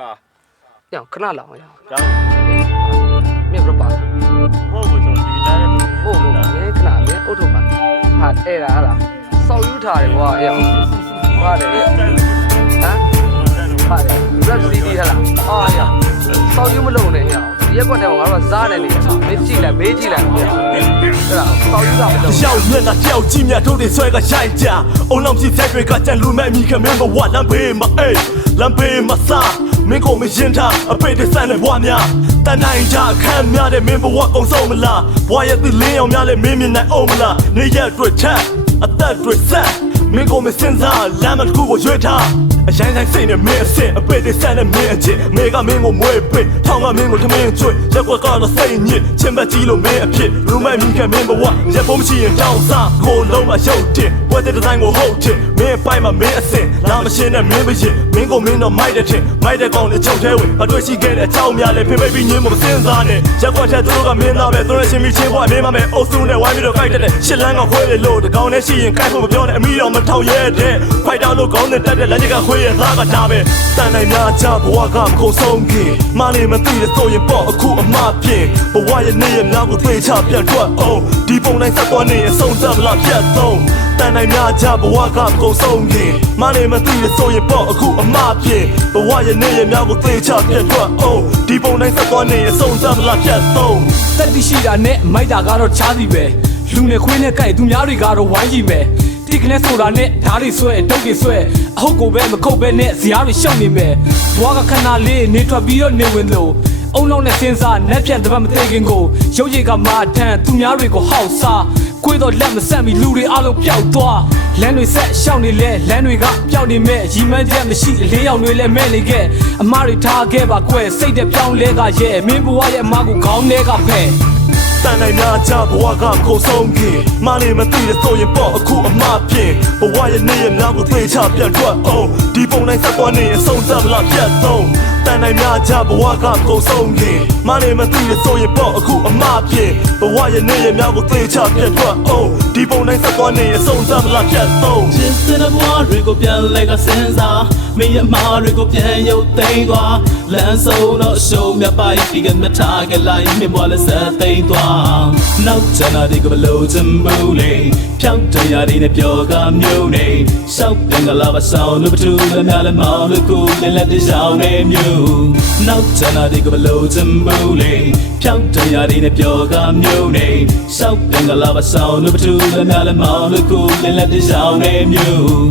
ဟာညခဏလောက်ရအောင် ကြောက် မြင်ဘပါ ဟုတ်ဘူးကျွန်တော်ဒီနားနဲ့ ဟုတ်လို့မင်းခဏမင်းအုတ်ထုတ်ပါဟာအဲ့ဒါဟာလားစောက်ယူထားတယ်ကွာအဲ့အောင်ဟာတယ်ဟမ်ဟာတယ် rap cd ဟာလားအာရစောက်ယူမလုံးနဲ့ဟဲ့အောင်ဒီရက်ကွက်တဲ့ငါတို့ကစားနေနေမင်းကြည့်လိုက်မေးကြည့်လိုက်ဟဲ့အဲ့ဒါစောက်ယူတာမလုံး 笑面那叫几面都得摔个下一家，欧浪皮才对个站路卖米可没个我蓝背嘛哎，蓝背嘛啥，没个没现场，背的三来我面，但那一家看面的没不我讲什么啦，我也对领要面的没面来欧么啦，你也对唱，啊但对散，没个没现场，咱们苦我约他。现在谁的面线，背的三的面前，每个面我没背，汤个面我他面嘴，结果搞到谁年，千百几路面皮，路卖米看面不我，也不起人招啥，我老把手天，我在这在我后天，面摆嘛面线，那么现在面不行，面个面到买的钱，买的高的秋天味，把对西给的炒面的，偏偏比你们现在呢，结果才做个面那边，做人心里情话面嘛面，欧苏的外面都改的嘞，西南个回来路的高的西人开户标的，米要么讨厌的，快到路高的带的来这个回。哪个打呗？但来伢家不我干不送给，妈你们对的所有包苦马片，不我也你也两个对差变转哦，地方来啥多你也送咱们那片走。但来伢家不我干不送给，妈你们对的所有包苦马片，不我也你也两个对差变转哦，地方来啥多你也送咱们那片走。တက်တိရှိတာနဲ့မိုက်တာကတော့ချားစီပဲလူနဲ့ခွေးနဲ့ကြိုက်သူများတွေကတော့ဝိုင်းကြီးပဲတိကနဲ့ဆိုတာနဲ့ဓာတ်တွေဆွဲတုတ်တွေဆွဲအဟုတ်ကိုပဲမခုတ်ပဲနဲ့ဇာတ်တွေရှောက်နေမယ်ဘွားကခဏလေးနေထွက်ပြီးတော့နေဝင်လို့အုံလုံးနဲ့စင်းစားနက်ဖြန်တပတ်မသိခင်ကိုရုပ်ရည်ကမာထန်သူများတွေကိုဟောက်စားကိုယ်တော့လက်မဆက်ပြီးလူတွေအလုံးပျောက်သွားလမ်းတွေဆက်ရှောက်နေလဲလမ်းတွေကပျောက်နေမဲ့ရီမန်းချက်မရှိအလေးရောင်တွေလည်းမဲ့နေခဲ့အမားတွေထားခဲ့ပါကွယ်စိတ်တဲ့ပြောင်းလဲကရဲ့မင်းဘွားရဲ့အမားကိုခေါင်းထဲကဖဲ但来伢家不我干不送给，妈你们对的所有包苦马片，不我也你也两个对差变转哦，地方来啥多你也送咱们那片走。但来伢家不我干不送给，妈你们对的所有包苦马片，不我也你也两个对差变转哦，地方来啥多你也送咱们那片走。只是那我如果变来个身上，没人骂如果变有对话，蓝手那手面白皮跟没他个来面我了色对话。နောက်ကျနာဒီကဘလို့ချင်ဘူးလေဖြောက်တရားတွေနဲ့ပြောကမျိုးနေရှောက်တင်ကလာပါဆောင်လို့ဘသူလည်းများလည်းမောင်းလို့ကိုလည်းလက်တရောင်နေမျိုးနောက်ကျနာဒီကဘလို့ချင်ဘူးလေဖြောက်တရားတွေနဲ့ပြောကမျိုးနေရှောက်တင်ကလာပါဆောင်လို့ဘသူလည်းများလည်းမောင်းလို့ကိုလည်းလက်တရောင်နေမျိုး